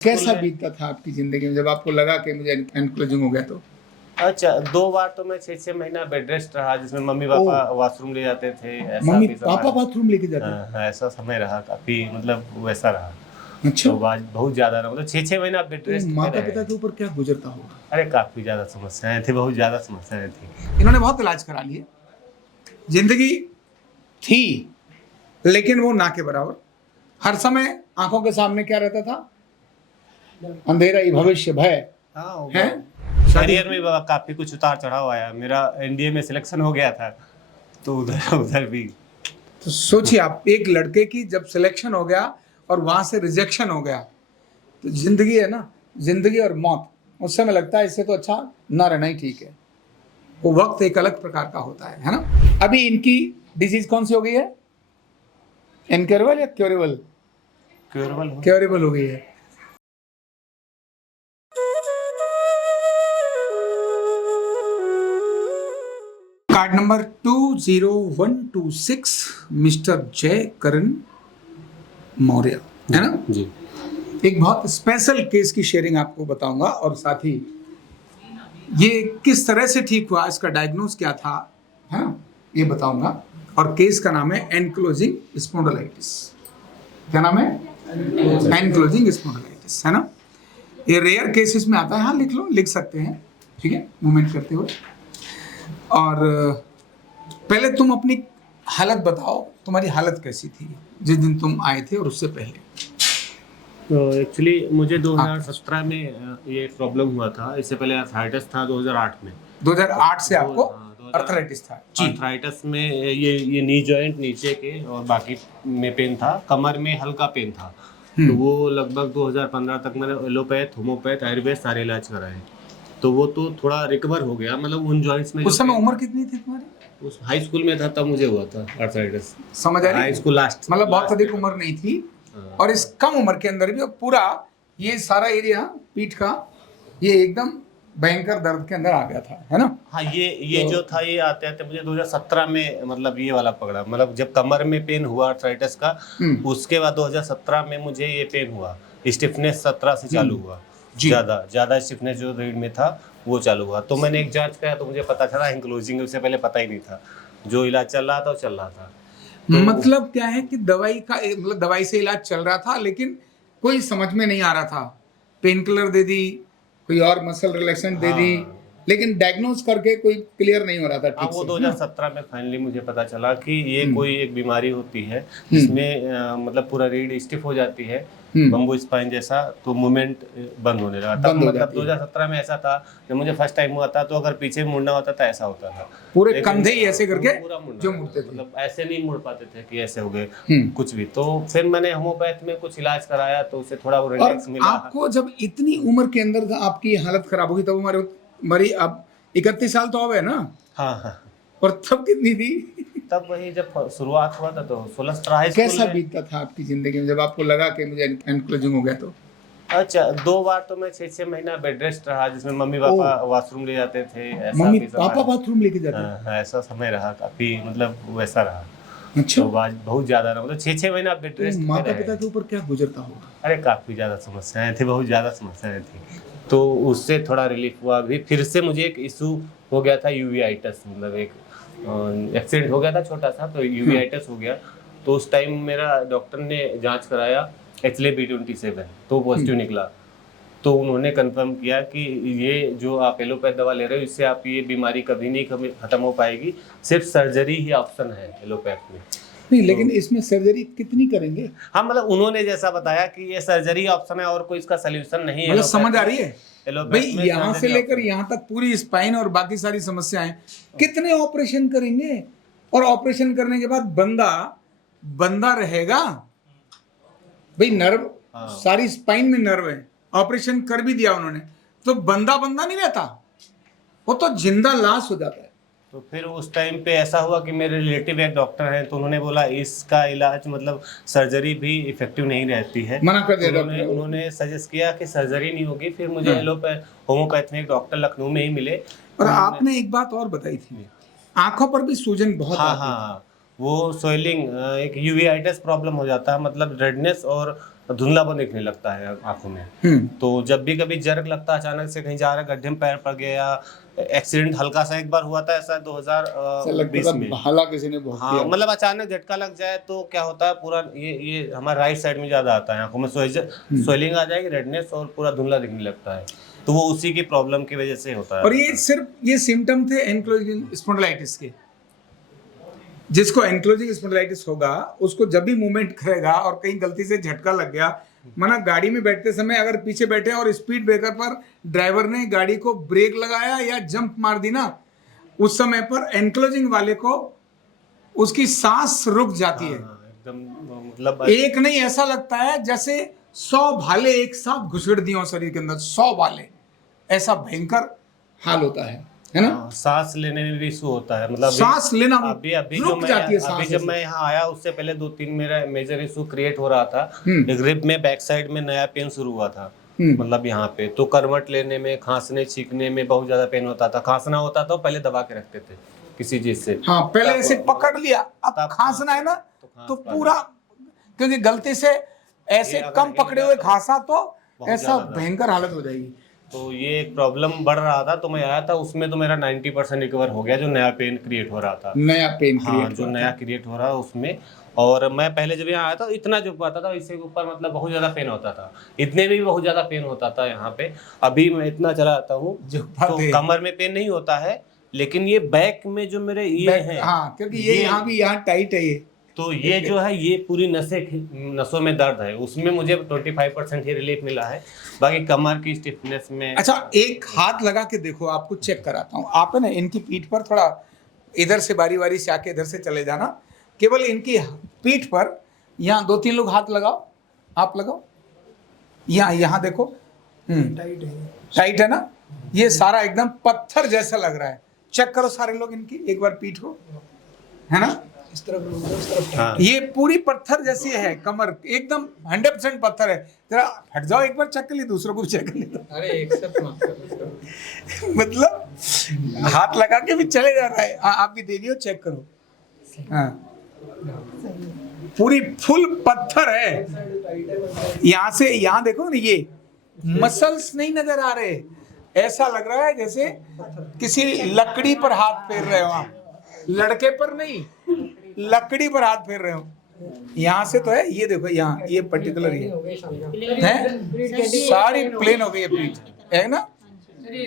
कैसा बीतता था आपकी जिंदगी में जब आपको लगा कि मुझे एनक्लोजिंग हो गया तो? अच्छा, 2 बार तो मैं 6-6 महीना बेड रेस्ट रहा, जिसमें मम्मी-पापा वॉशरूम ले जाते थे, ऐसा मम्मी भी पापा समय। बाथरूम लेके जाते थे? हाँ, ऐसा समय रहा, काफ़ी मतलब वैसा रहा। अच्छा। तो आज बहुत ज़्यादा रहा, मतलब 6-6 महीना बेड तो रेस्ट पे माता रहे। पिता के ऊपर क्या गुजरता होगा? अरे काफ़ी ज़्यादा समस्याएँ थी, बहुत ज़्यादा समस्याएँ थी। इन्होंने बहुत इलाज करा लिए, जिंदगी थी लेकिन वो ना के बराबर। हर समय आंखों के सामने क्या रहता था? अंधेरा ही, भविष्य, भय हाँ, है। करियर में काफ़ी कुछ उतार-चढ़ाव आया। मेरा एनडीए में सिलेक्शन हो गया था, तो उधर उधर भी। तो सोचिए आप, एक लड़के की जब सिलेक्शन हो गया और वहां से रिजेक्शन हो गया, तो जिंदगी है ना, जिंदगी और मौत। उस समय लगता है इससे तो अच्छा ना रहना ही ठीक है। वो वक्त एक अलग प्रकार का होता है ना। अभी इनकी डिजीज कौन सी हो गई है? इनक्योरेबल या क्योरेबल? क्योरेबल हो गई है। कार्ड नंबर 20126 मिस्टर जय करण मौर्य, है ना जी। एक बहुत स्पेशल केस की शेयरिंग आपको बताऊंगा, और साथ ही ये किस तरह से ठीक हुआ, इसका डायग्नोज क्या था, है ना, ये बताऊंगा। और केस का नाम है एनक्लोजिंग स्पॉन्डिलाइटिस। क्या नाम है? एनक्लोजिंग स्पॉन्डिलाइटिस, है ना। ये रेयर केसेस में आता है। हाँ लिख लो, लिख सकते हैं, ठीक है, मूवमेंट करते हुए। और पहले तुम अपनी हालत बताओ, तुम्हारी हालत कैसी थी जिस दिन तुम आए थे और उससे पहले? तो एक्चुअली मुझे 2017 में ये प्रॉब्लम हुआ था। इससे पहले अर्थराइटिस था 2008 में। 2008 से आपको हाँ, अर्थराइटिस था जी। अर्थराइटिस में ये नी जॉइंट नीचे के और बाकी में पेन था, कमर में हल्का पेन था। तो वो लगभग 2015 तक मैंने एलोपैथ, होम्योपैथ, आयुर्वेद सारे इलाज कराए। तो वो तो थोड़ा रिकवर हो गया, मतलब उन जॉइंट्स में। उस समय उम्र कितनी थी तुम्हारी? उस हाई स्कूल में था तब मुझे हुआ था अर्थराइटिस। समझ आ रही है? हाई स्कूल लास्ट, मतलब बहुत अधिक उम्र नहीं थी। हाँ। और इस कम उम्र के अंदर भी पूरा ये सारा एरिया पीठ का ये एकदम भयंकर दर्द के अंदर आ गया था, है ना। हाँ, ये जो था, ये आते आते मुझे 2017 में मतलब ये वाला पकड़ा। मतलब जब कमर में पेन हुआ अर्थराइटिस का, उसके बाद 2017 में मुझे ये पेन हुआ। स्टिफनेस 17 से चालू हुआ, ज्यादा स्टिफनेस जो रीढ़ में था वो चालू हुआ। तो मैंने एक जांच कराया तो मुझे पता चला एंक्लोजिंग। उससे पहले पता ही नहीं था, जो इलाज चल रहा था वो चल रहा था। तो मतलब क्या है कि दवाई का मतलब दवाई से इलाज चल रहा था, लेकिन कोई समझ में नहीं आ रहा था। पेन किलर दे दी, कोई और मसल रिलैक्सेंट दे दी, लेकिन डायग्नोज करके कोई क्लियर नहीं हो रहा था हाँ, ठीक वो से। 2017 में फाइनली मुझे पता चला कि ये कोई एक बीमारी होती है जिसमें मतलब पूरा रीढ़ स्टिफ हो जाती है, बम्बू स्पाइन जैसा, तो मूवमेंट बंद होने लगा। तब मतलब 2017 में ऐसा था, जब मुझे फर्स्ट टाइम हुआ था, तो अगर पीछे मुड़ना होता था ऐसा होता था, पूरे कंधे ही ऐसे करके पूरा मुड़ना, जो मुड़ते थे, मतलब ऐसे नहीं मुड़ पाते थे कि ऐसे हो गए कुछ भी। तो फिर मैंने होम्योपैथ में कुछ इलाज कराया तो उससे थोड़ा रिलैक्स मिला। आपको जब इतनी उम्र के अंदर आपकी हालत खराब होगी, तब हमारी अब 31 साल तो अब है ना। हाँ। और तब कितनी थी? तब वही जब शुरुआत हुआ था तो 16-17 कैसा बीतता था आपकी जिंदगी में जब आपको लगा कि मुझे एनक्लोजिंग हो गया तो? अच्छा, 2 बार तो मैं 6-6 महीना बेड रेस्ट रहा, जिसमें मम्मी-पापा वॉशरूम ले जाते थे, ऐसा मम्मी भी पापा समय। बाथरूम लेके जाते? हाँ, ऐसा समय रहा, काफी मतलब वैसा रहा। अच्छा। तो आज बहुत ज्यादा रहा, मतलब 6-6 महीना बेड रेस्ट पे माता रहे। पिता के ऊपर क्या गुजरता होगा? अरे काफी ज्यादा समस्याएं थी, बहुत ज्यादा समस्याएं थी। तो उससे थोड़ा रिलीफ हुआ। अभी फिर से मुझे एक इशू हो गया था, यूवीआइटिस, मतलब एक एक्सीडेंट हो गया था छोटा सा, तो यूवीआइटिस हो गया। तो उस टाइम मेरा डॉक्टर ने जांच कराया HLA-B27, तो पॉजिटिव निकला। तो उन्होंने कंफर्म किया कि ये जो आप एलोपैथ दवा ले रहे हो, इससे आप ये बीमारी कभी नहीं खत्म हो पाएगी, सिर्फ सर्जरी ही ऑप्शन है एलोपैथ में। नहीं, लेकिन इसमें सर्जरी कितनी करेंगे? हाँ, मतलब उन्होंने जैसा बताया कि ये सर्जरी ऑप्शन है और कोई इसका सोल्यूशन नहीं है। मतलब समझ आ रही है भाई, एलोपैथ में यहाँ से surgery लेकर option। यहाँ तक पूरी स्पाइन और बाकी सारी समस्याएं, कितने ऑपरेशन करेंगे? और ऑपरेशन करने के बाद बंदा रहेगा भाई? नर्व, सारी स्पाइन में नर्व है, ऑपरेशन कर भी दिया उन्होंने तो बंदा नहीं रहता, वो तो जिंदा लाश हो जाता है। तो फिर उस टाइम पे ऐसा हुआ कि मेरे रिलेटिव एक डॉक्टर हैं, तो उन्होंने बोला इसका इलाज मतलब सर्जरी भी इफेक्टिव नहीं रहती है, मना कर दिया डॉक्टर। उन्होंने सजेस्ट किया कि सर्जरी नहीं होगी। फिर मुझे होम्योपैथ में एक डॉक्टर लखनऊ में ही मिले। और आपने एक बात और बताई थी, आंखों पर भी सूजन बहुत आती है। हाँ, वो स्वेलिंग, एक यूवीआइटिस प्रॉब्लम हो जाता है, मतलब रेडनेस और धुंधलापन दिखने लगता है आंखों में। तो जब भी कभी जर्क लगता है, अचानक से कहीं जा रहा है, गड्ढे में पैर पड़ गया, या एक्सीडेंट हल्का सा एक बार हुआ था ऐसा 2020 में। भाला किसी ने बहुत हाँ, मतलब अचानक झटका लग जाए तो क्या होता है, पूरा ये हमारे राइट साइड में ज्यादा आता है, आंखों में स्वेलिंग आ जाएगी, रेडनेस, और पूरा धुंधला दिखने लगता है। तो वो उसी की प्रॉब्लम की वजह से होता है। और ये सिर्फ ये सिम्टम थे एंक्लोजिंग स्पॉन्डिलाइटिस के। जिसको एंक्लोजिंग स्पॉन्डिलाइटिस होगा उसको जब भी मूवमेंट करेगा और कहीं गलती से झटका लग गया, माना गाड़ी में बैठते समय अगर पीछे बैठे और स्पीड ब्रेकर पर ड्राइवर ने गाड़ी को ब्रेक लगाया या जंप मार दी ना, उस समय पर एंक्लोजिंग वाले को उसकी सांस रुक जाती है। एकदम, मतलब एक नहीं, ऐसा लगता है जैसे 100 भाले एक साथ घुसड़ दिए हो शरीर के अंदर, 100 भाले, ऐसा भयंकर हाल होता है ना। सांस लेने में भी इशू होता है, मतलब सांस लेना अभी जब मैं यहाँ आया उससे पहले 2-3 मेरा मेजर इशू क्रिएट हो रहा था। ग्रिप में बैक साइड में नया पेन शुरू हुआ था, मतलब यहाँ पे तो करवट लेने में, खांसने छींकने में बहुत ज्यादा पेन होता था। खांसना होता था पहले दबा के रखते थे किसी चीज से, हाँ पहले ऐसे पकड़ लिया, अब खांसना है ना तो पूरा, क्योंकि गलती से ऐसे कम पकड़े हुए खांसा तो ऐसा भयंकर हालत हो जाएगी। तो ये एक प्रॉब्लम बढ़ रहा था, तो मैं आया था, उसमें तो मेरा 90% रिकवर हो गया, जो नया पेन क्रिएट हो रहा था, नया पेन जो नया क्रिएट हो रहा उसमें। और मैं पहले जब यहाँ आया था इतना जो पाता था, इससे ऊपर मतलब बहुत ज्यादा पेन होता था, इतने में भी बहुत ज्यादा पेन होता था यहाँ पे। अभी मैं इतना चला आता हूँ तो कमर में पेन नहीं होता है, लेकिन ये बैक में जो मेरे ये है, हाँ, क्योंकि ये यहाँ भी यहाँ टाइट है ये, तो ये जो है ये पूरी नसों में दर्द है, उसमें मुझे 25% ही रिलीफ मिला है, बाकी कमर की स्टिफनेस में। अच्छा, एक हाथ लगा के देखो, आपको चेक कराता हूँ। आप है ना इनकी पीठ पर थोड़ा इधर से बारी बारी से आके इधर से चले जाना, केवल इनकी पीठ पर यहाँ 2-3 लोग हाथ लगाओ, आप लगाओ, यहाँ देखो, टाइट है ना, ये सारा एकदम पत्थर जैसा लग रहा है। चेक करो सारे लोग इनकी एक बार पीठ को, है ना, इस तरफ हाँ। ये पूरी पत्थर जैसी है कमर, एकदम 100% पत्थर है। जरा हट जाओ, एक बार चेक कर ली, दूसरों को भी चेक कर ली। अरे एक्सेप्ट मत करो मतलब हाथ लगा के भी चले जा रहा है। आप भी दे दियो, चेक करो, हाँ पूरी फुल पत्थर है। यहाँ से यहाँ देखो ना, ये मसल्स नहीं नजर आ रहे, ऐसा लग रहा है जैसे किसी लकड़ी पर हाथ फेर रहे हो आप, लड़के पर नहीं, लकड़ी पर हाथ फेर रहे हो। यहाँ से तो है, ये देखो यहाँ, ये पर्टिकुलर ये है, सारी प्लेन हो गई है पीठ, है ना।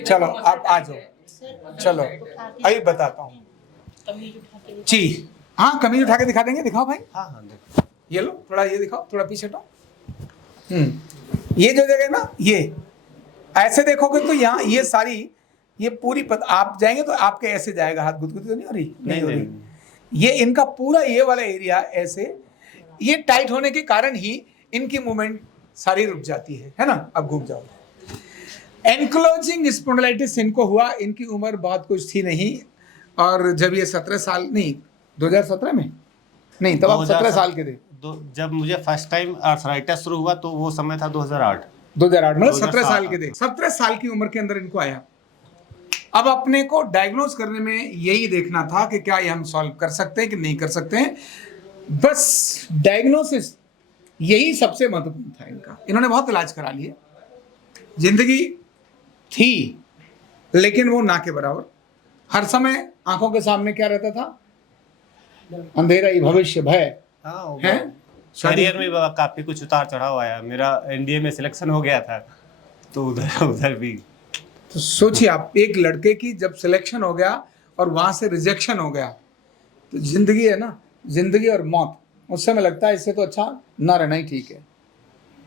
चलो आप आ जाओ, चलो अभी बताता हूँ जी। हाँ, कमीज उठा के दिखा देंगे, दिखाओ भाई। हाँ, ये लो, थोड़ा ये दिखाओ, थोड़ा पीछे हटो। ये जो जगह ना, ये ऐसे देखोगे तो यहाँ ये सारी, ये पूरी आप जाएंगे तो आपके ऐसे जाएगा, हाथ गुदगुदी तो नहीं हो रही, नहीं हो रही। ये इनका पूरा ये वाला एरिया ऐसे, ये टाइट होने के कारण ही इनकी मूवमेंट सारी रुक जाती है ना। अब घूम जाओ। एंक्लोजिंग स्पॉन्डिलाइटिस इनको हुआ, इनकी उम्र बहुत कुछ थी नहीं, और जब ये 17 साल नहीं, 2017 में नहीं, तब आप 17 साल के थे। जब मुझे फर्स्ट टाइम आर्थराइटिस शुरू हुआ तो वो समय था 2008 मतलब 17 साल के थे। 17 साल की उम्र के अंदर इनको आया। अब अपने को डायग्नोज करने में यही देखना था कि क्या ये हम सॉल्व कर सकते हैं कि नहीं कर सकते हैं, बस डायग्नोसिस यही सबसे महत्वपूर्ण था इनका। इन्होंने बहुत इलाज करा लिए, जिंदगी थी लेकिन वो ना के बराबर। हर समय आंखों के सामने क्या रहता था, अंधेरा ही, भविष्य, भय है। करियर में काफी कुछ उतार चढ़ाव आया, मेरा एनडीए में सिलेक्शन हो गया था तो उधर भी। तो सोचिए आप, एक लड़के की जब सिलेक्शन हो गया और वहां से रिजेक्शन हो गया, तो जिंदगी है ना, जिंदगी और मौत, उस समय लगता है इससे तो अच्छा ना रहना ही ठीक है।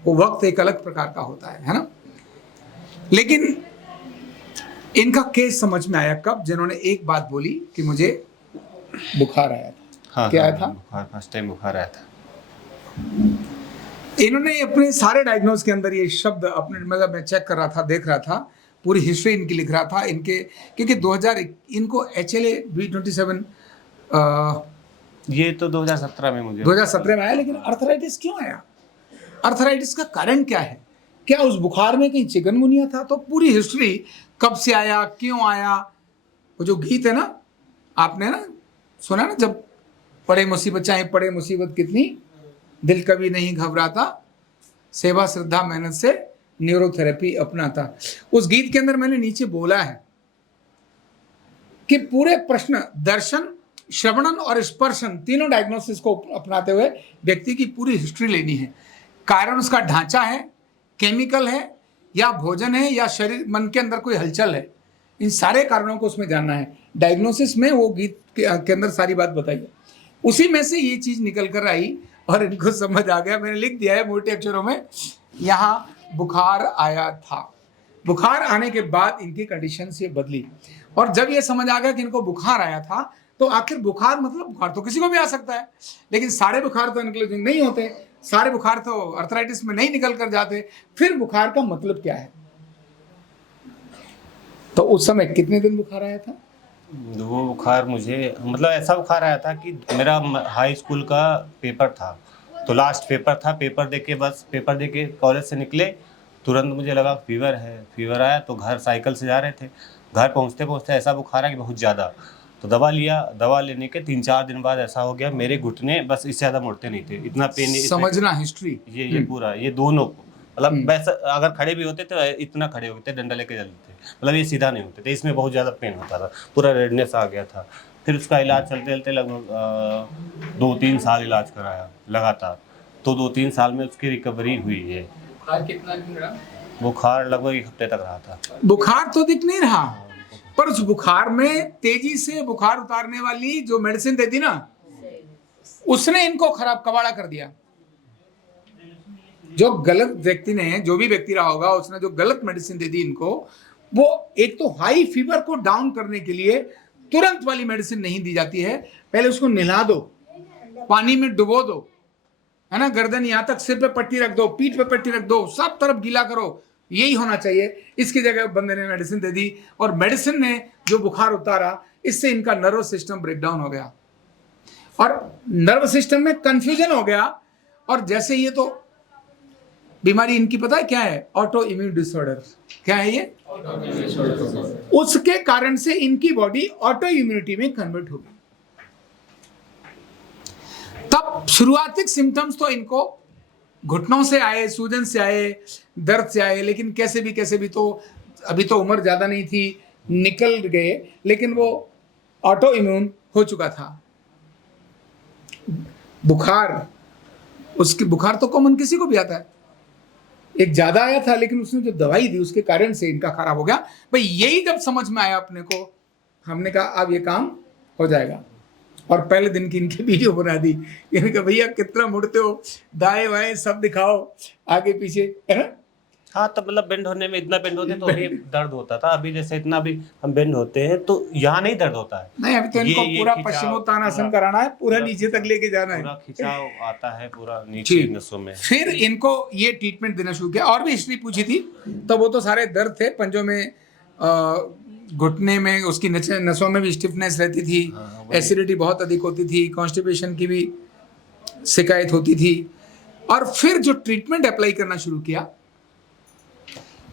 वो वक्त एक अलग प्रकार का होता है ना। लेकिन इनका केस समझ में आया कब, जिन्होंने एक बात बोली कि मुझे बुखार आया था। हाँ, क्या हाँ, आया था? बुखार, फर्स्ट टाइम बुखार आया था। इन्होंने अपने सारे डायग्नोज के अंदर ये शब्द अपने, मतलब मैं चेक कर रहा था, देख रहा था, पूरी हिस्ट्री इनकी लिख रहा था इनके, क्योंकि 2000 इनको HLA B27 ये तो 2017 में मुझे 2017 में आया। लेकिन अर्थराइटिस क्यों आया, अर्थराइटिस का कारण क्या है, क्या उस बुखार में कहीं चिकनगुनिया था? तो पूरी हिस्ट्री, कब से आया, क्यों आया। वो जो गीत है ना, आपने ना सुना ना, जब पड़े मुसीबत, चाहे पड़े मुसीबत कितनी, दिल कभी नहीं घबराता, सेवा श्रद्धा मेहनत से न्यूरोथेरेपी अपनाता। उस गीत के अंदर मैंने नीचे बोला है कि पूरे प्रश्न दर्शन, श्रवणन और स्पर्शन तीनों डायग्नोसिस को अपनाते हुए व्यक्ति की पूरी हिस्ट्री लेनी है। कारण उसका ढांचा है, केमिकल है, या भोजन है, या शरीर मन के अंदर कोई हलचल है। इन सारे कारणों को उसमें जानना है। डायग्नोसिस में वो गीत के अंदर सारी बात बताई है। उसी में से ये चीज निकल कर आई और इनको समझ आ गया। मैंने लिख दिया है मोटे अक्षरों में, यहाँ बुखार आया था। बुखार आने के बाद इनकी कंडीशन ये बदली। और जब ये समझ आ गया कि इनको बुखार आया था, तो आखिर बुखार मतलब बुखार तो किसी को भी आ सकता है, लेकिन सारे बुखार तो एंक्लोजिंग नहीं होते, सारे बुखार तो अर्थराइटिस में नहीं निकल कर जाते। फिर बुखार का मतलब क्या है? तो उस समय कितने दिन बुखार आया था? वो बुखार मुझे मतलब ऐसा बुखार आया था कि मेरा हाई स्कूल का पेपर था, तो लास्ट पेपर था। पेपर दे के कॉलेज से निकले, तुरंत मुझे लगा फीवर है। फीवर आया तो घर साइकिल से जा रहे थे, घर पहुंचते पहुंचते ऐसा बुखार है कि बहुत ज़्यादा। तो दवा लिया, दवा लेने के 3-4 दिन बाद ऐसा हो गया मेरे घुटने बस इससे ज़्यादा मुड़ते नहीं थे, इतना पेन। समझना हिस्ट्री, ये पूरा, ये दोनों मतलब वैसा अगर खड़े भी होते तो इतना खड़े होते, डंडा लेके चलते, मतलब ये सीधा नहीं होते थे। इसमें बहुत ज़्यादा पेन होता था, पूरा रेडनेस आ गया था। फिर उसका इलाज चलते चलते लगभग 2-3 साल इलाज कराया लगातार। तो 2-3 साल में उसकी रिकवरी हुई है। बुखार कितना दिन रहा? बुखार लगभग 1 हफ्ते तक रहा था। बुखार तो दिख नहीं रहा, पर उस बुखार में तेजी से बुखार उतारने वाली जो मेडिसिन देती ना, उसने इनको खराब कबाड़ा कर दिया। जो गलत व्यक्ति ने, जो भी व्यक्ति रहा होगा, उसने जो गलत मेडिसिन दे दी इनको, वो एक तो हाई फीवर को डाउन करने के लिए तुरंत वाली मेडिसिन नहीं दी जाती है। पहले उसको नहला दो, पानी में डुबो दो, है ना, गर्दन यहाँ तक, सिर पे पट्टी रख दो, पीठ पे पट्टी रख दो, सब तरफ गीला करो, यही होना चाहिए। इसकी जगह बंदे ने मेडिसिन दे दी, और मेडिसिन ने जो बुखार उतारा, इससे इनका नर्व सिस्टम ब्रेकडाउन हो गया और नर्व सिस्टम में कंफ्यूजन हो गया। और जैसे ये तो बीमारी इनकी पता है क्या है? Auto immune disorder. क्या है ये? उसके कारण से इनकी बॉडी ऑटो इम्यूनिटी में कन्वर्ट हो गई। तब शुरुआती सिम्टम्स तो इनको घुटनों से आए, सूजन से आए, दर्द से आए, लेकिन कैसे भी तो अभी तो उम्र ज्यादा नहीं थी, निकल गए, लेकिन वो ऑटो इम्यून हो चुका था। बुखार, उसकी बुखार तो कॉमन किसी को भी आता है, एक ज्यादा आया था, लेकिन उसने जो दवाई दी उसके कारण से इनका खराब हो गया। भाई यही जब समझ में आया अपने को, हमने कहा अब ये काम हो जाएगा। और पहले दिन की इनकी वीडियो बना दी। इन्होंने कहा भैया कितना मुड़ते हो, दाएं बाएं सब दिखाओ, आगे पीछे, है ना। हाँ, तब मतलब बेंड होने में इतना बेंड होते तो अभी दर्द होता था। अभी जैसे इतना भी हम बेंड होते हैं तो यहाँ नहीं दर्द होता है। नहीं, अभी तो इनको पूरा पश्चिमोत्तानासन कराना है, पूरा नीचे तक लेके जाना है, पूरा खिंचाव आता है पूरा नीचे नसों में। फिर इनको ये ट्रीटमेंट देना शुरू किया। और भी हिस्ट्री पूछी थी तो वो तो सारे दर्द थे, पंजों में, घुटने में, उसकी नसों में भी स्टिफनेस रहती थी, एसिडिटी बहुत अधिक होती थी, कॉन्स्टिपेशन की भी शिकायत होती थी। और फिर जो ट्रीटमेंट अप्लाई करना शुरू किया,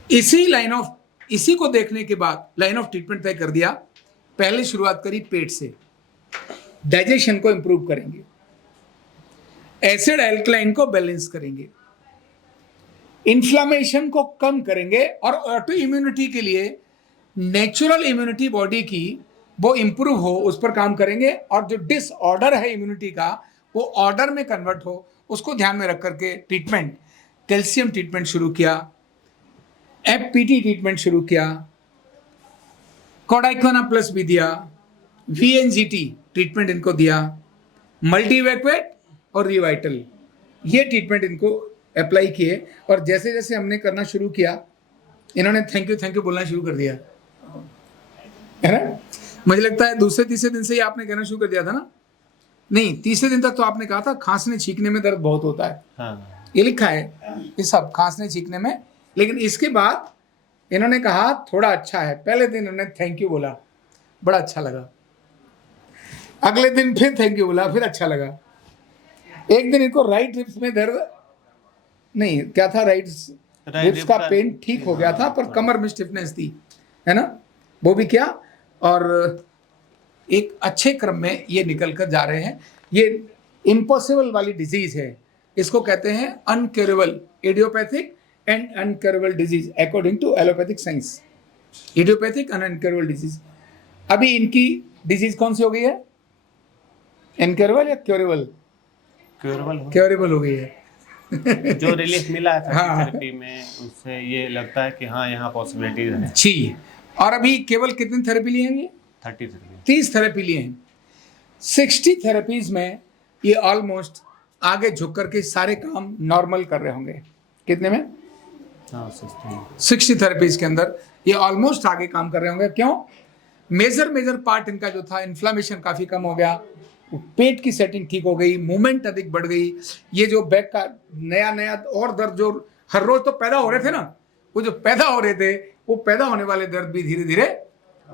इसी को देखने के बाद लाइन ऑफ ट्रीटमेंट तय कर दिया। पहले शुरुआत करी पेट से, डाइजेशन को इंप्रूव करेंगे, एसिड एल्कलाइन को बैलेंस करेंगे, इन्फ्लामेशन को कम करेंगे, और ऑटो इम्यूनिटी के लिए नेचुरल इम्यूनिटी बॉडी की वो इंप्रूव हो, उस पर काम करेंगे। और जो डिसऑर्डर है इम्यूनिटी का, वो ऑर्डर में कन्वर्ट हो, उसको ध्यान में रख करके ट्रीटमेंट, कैल्शियम ट्रीटमेंट शुरू किया, एफपीटी ट्रीटमेंट शुरू किया, कोडाइकोना प्लस भी दिया, वीएनजीटी ट्रीटमेंट इनको दिया, मल्टीवैक्वेट और रिवाइटल, ये ट्रीटमेंट इनको अप्लाई किए। और जैसे जैसे हमने करना शुरू किया, इन्होंने थैंक यू बोलना शुरू कर दिया, है ना। मुझे लगता है दूसरे तीसरे दिन से ही आपने कहना शुरू कर दिया था ना? नहीं, तीसरे दिन तक तो आपने कहा था खांसने छींकने में दर्द बहुत होता है। हाँ। ये लिखा है, ये सब खांसने छींकने में। लेकिन इसके बाद इन्होंने कहा थोड़ा अच्छा है। पहले दिन इन्होंने थैंक यू बोला, बड़ा अच्छा लगा। अगले दिन फिर थैंक यू बोला, फिर अच्छा लगा। एक दिन इनको राइट रिब्स में दर्द, नहीं क्या था, राइट रिब्स का पेन ठीक हो गया था, पर कमर में स्टिफनेस थी, है ना, वो भी किया। और एक अच्छे क्रम में ये निकल कर जा रहे हैं। ये इम्पॉसिबल वाली डिजीज है, इसको कहते हैं incurable idiopathic and incurable disease according to allopathic science. Idiopathic and incurable disease. अभी इनकी डिजीज कौन सी हो गई है? इनक्योरेबल या क्योरेबल? क्योरेबल हो गई है। जो रिलीफ मिला है हाँ। थेरेपी में, उससे ये लगता है कि हाँ यहाँ पॉसिबिलिटीज है। जी। और अभी केवल कितनी थेरेपी लिए हैं? 30 थेरेपी। 30 थेरेपी लिए हैं। 60 थेरेपीज में ये ऑलमोस्ट आगे झुक करके सारे काम नॉर्मल कर रहे होंगे। कितने में? 60 थेरेपीज के अंदर ये ऑलमोस्ट आगे काम कर रहे होंगे। क्यों? मेजर पार्ट इनका जो था, इन्फ्लामेशन काफी कम हो गया, पेट की सेटिंग ठीक हो गई, मूवमेंट अधिक बढ़ गई। ये जो बैक का नया और दर्द जो हर रोज तो पैदा हो रहे थे ना, वो जो पैदा हो रहे थे, वो पैदा होने वाले दर्द भी धीरे धीरे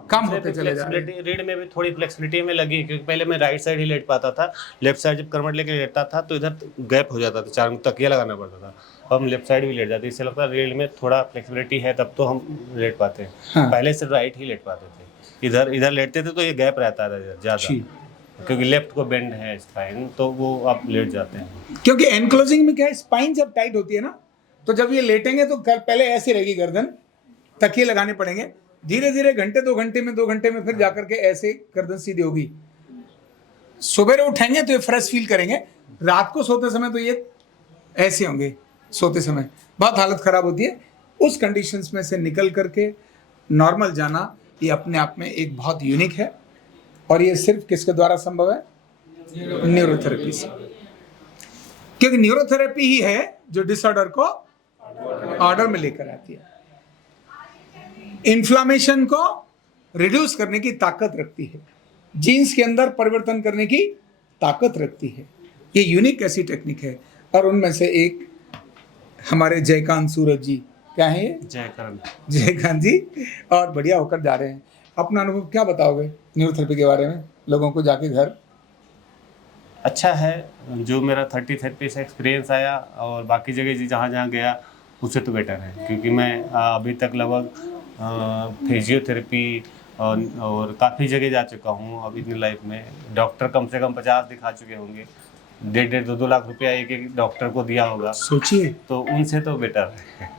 कम होते चले जा रहे हैं। रीढ़ में भी थोड़ी फ्लेक्सिबिलिटी में लगी, क्योंकि पहले मैं राइट साइड ही लेट पाता था। लेफ्ट साइड जब करवट लेके लेटता था तो इधर गैप हो जाता था, चार तकिया लगाना पड़ता था। अब हम लेफ्ट साइड भी लेट जाते, इससे लगता है रीढ़ में थोड़ा फ्लेक्सिबिलिटी है, तब तो हम लेट पाते हैं। हाँ। पहले से राइट ही लेट पाते थे, इधर लेटते थे तो ये गैप रहता था ज़्यादा, क्योंकि लेफ्ट को बेंड है स्पाइन, तो वो आप लेट जाते हैं। क्योंकि एनक्लोजिंग में क्या है, स्पाइन जब टाइट होती है ना, तो जब ये लेटेंगे तो पहले ऐसे रहेगी गर्दन, तकिए लगाने पड़ेंगे, धीरे धीरे घंटे 2 घंटे में फिर जाकर के ऐसे गर्दन सीधी होगी। सुबह उठेंगे तो ये फ्रेश फील करेंगे, रात को सोते समय तो ये ऐसे होंगे। सोते समय बहुत हालत खराब होती है। उस कंडीशंस में से निकल करके नॉर्मल जाना, ये अपने आप में एक बहुत यूनिक है। और ये सिर्फ किसके द्वारा संभव है? न्यूरोथेरेपी से। क्योंकि न्यूरोथेरेपी ही है जो डिसऑर्डर को ऑर्डर में लेकर आती है, इन्फ्लामेशन को रिड्यूस करने की ताकत रखती है, जीन्स के अंदर परिवर्तन करने की ताकत रखती है। ये यूनिक ऐसी टेक्निक है। और उनमें से एक हमारे जयकांत सूरज जी, क्या है ये? जयकांत जी, और बढ़िया होकर जा रहे हैं। अपना अनुभव क्या बताओगे न्यूरोथेरेपी के बारे में, लोगों को जाके घर? अच्छा है, जो मेरा 30 थेरेपी से एक्सपीरियंस आया और बाकी जगह जहाँ गया उससे तो बेटर है, क्योंकि मैं अभी तक लगभग फिजियोथेरेपी और काफ़ी जगह जा चुका हूँ। अब इतनी लाइफ में डॉक्टर कम से कम 50 दिखा चुके होंगे, 1.5-2 लाख रुपया एक डॉक्टर को दिया होगा। सोचिए, तो उनसे तो बेटर है।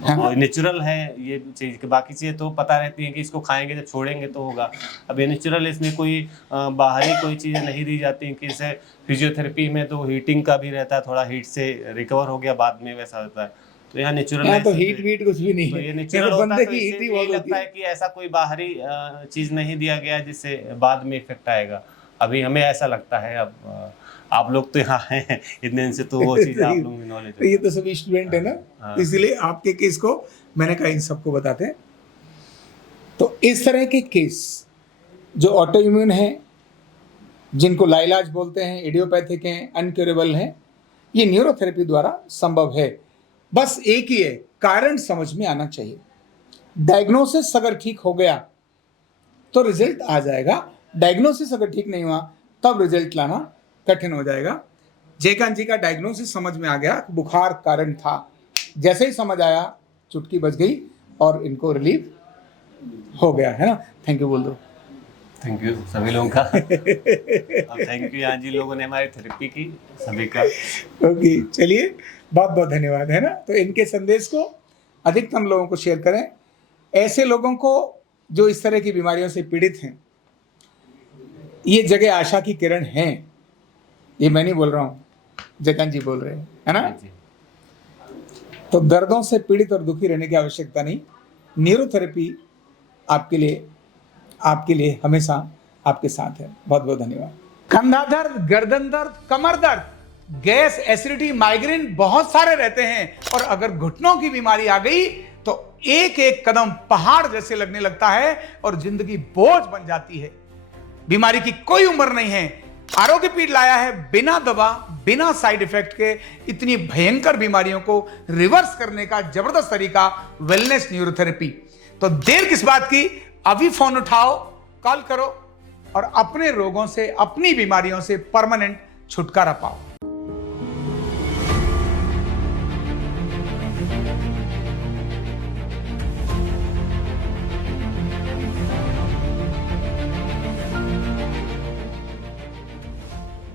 हाँ। नेचुरल है ये चीज़ कि बाकी चीज़ें तो पता रहती हैं कि इसको खाएंगे जब छोड़ेंगे तो होगा। अब ये नेचुरल है, इसमें कोई बाहरी कोई चीज़ें नहीं दी जाती हैं। कि जैसे फिजियोथेरेपी में तो हीटिंग का भी रहता है, थोड़ा हीट से रिकवर हो गया बाद में वैसा होता है। तो यहाँ नेचुरल है, तो हीट वीट कुछ भी नहीं तो है, ये नेचुरल होता है। तो हीट ही इससे बहुत लगता है कि ऐसा कोई बाहरी चीज़ नहीं दिया गया जिससे बाद में इफेक्ट आएगा। अभी हमें ऐसा लगता है। अब आप लोग तो यहाँ हैं इतने दिन से, तो वो चीज़ आप लोगों की नॉलेज है। ये तो सभी स्टूडेंट है ना, इसलिए आपके केस को मैंने कहा इन सबको बताते हैं। तो इस तरह के केस जो ऑटो इम्यून है, जिनको लाइलाज बोलते हैं, इडियोपैथिक हैं, अनक्योरेबल हैं, ये न्यूरोथेरेपी द्वारा संभव है। बस एक ही है, कारण समझ में आना चाहिए। डायग्नोसिस अगर ठीक हो गया तो रिजल्ट आ जाएगा, डायग्नोसिस अगर ठीक नहीं हुआ तब रिजल्ट लाना कठिन हो जाएगा। जयकांत जी का डायग्नोसिस समझ में आ गया, बुखार कारण था, जैसे ही समझ आया चुटकी बज गई और इनको रिलीफ हो गया, है ना? थैंक यू बोल दो। थैंक यू सभी लोगों का। थैंक यू यहाँ जी लोगों ने हमारी थेरेपी की, सभी का। ओके, चलिए, बहुत बहुत धन्यवाद, है ना? तो इनके संदेश को अधिकतम लोगों को शेयर करें। ऐसे लोगों को जो इस तरह की बीमारियों से पीड़ित हैं, ये जगह आशा की किरण हैं। ये मैं नहीं बोल रहा हूँ, जयकांत जी बोल रहे हैं, है ना? तो दर्दों से पीड़ित और दुखी रहने की आवश्यकता नहीं। न्यूरोथेरेपी आपके लिए हमेशा आपके साथ है। बहुत बहुत धन्यवाद। कंधा दर्द, गर्दन दर्द, कमर दर्द, गैस, एसिडिटी, माइग्रेन बहुत सारे रहते हैं, और अगर घुटनों की बीमारी आ गई तो एक एक कदम पहाड़ जैसे लगने लगता है और जिंदगी बोझ बन जाती है। बीमारी की कोई उम्र नहीं है। आरोग्य पीठ लाया है बिना दवा, बिना साइड इफेक्ट के इतनी भयंकर बीमारियों को रिवर्स करने का जबरदस्त तरीका, वेलनेस न्यूरोथेरेपी। तो देर किस बात की, अभी फोन उठाओ, कॉल करो और अपने रोगों से, अपनी बीमारियों से परमानेंट छुटकारा पाओ।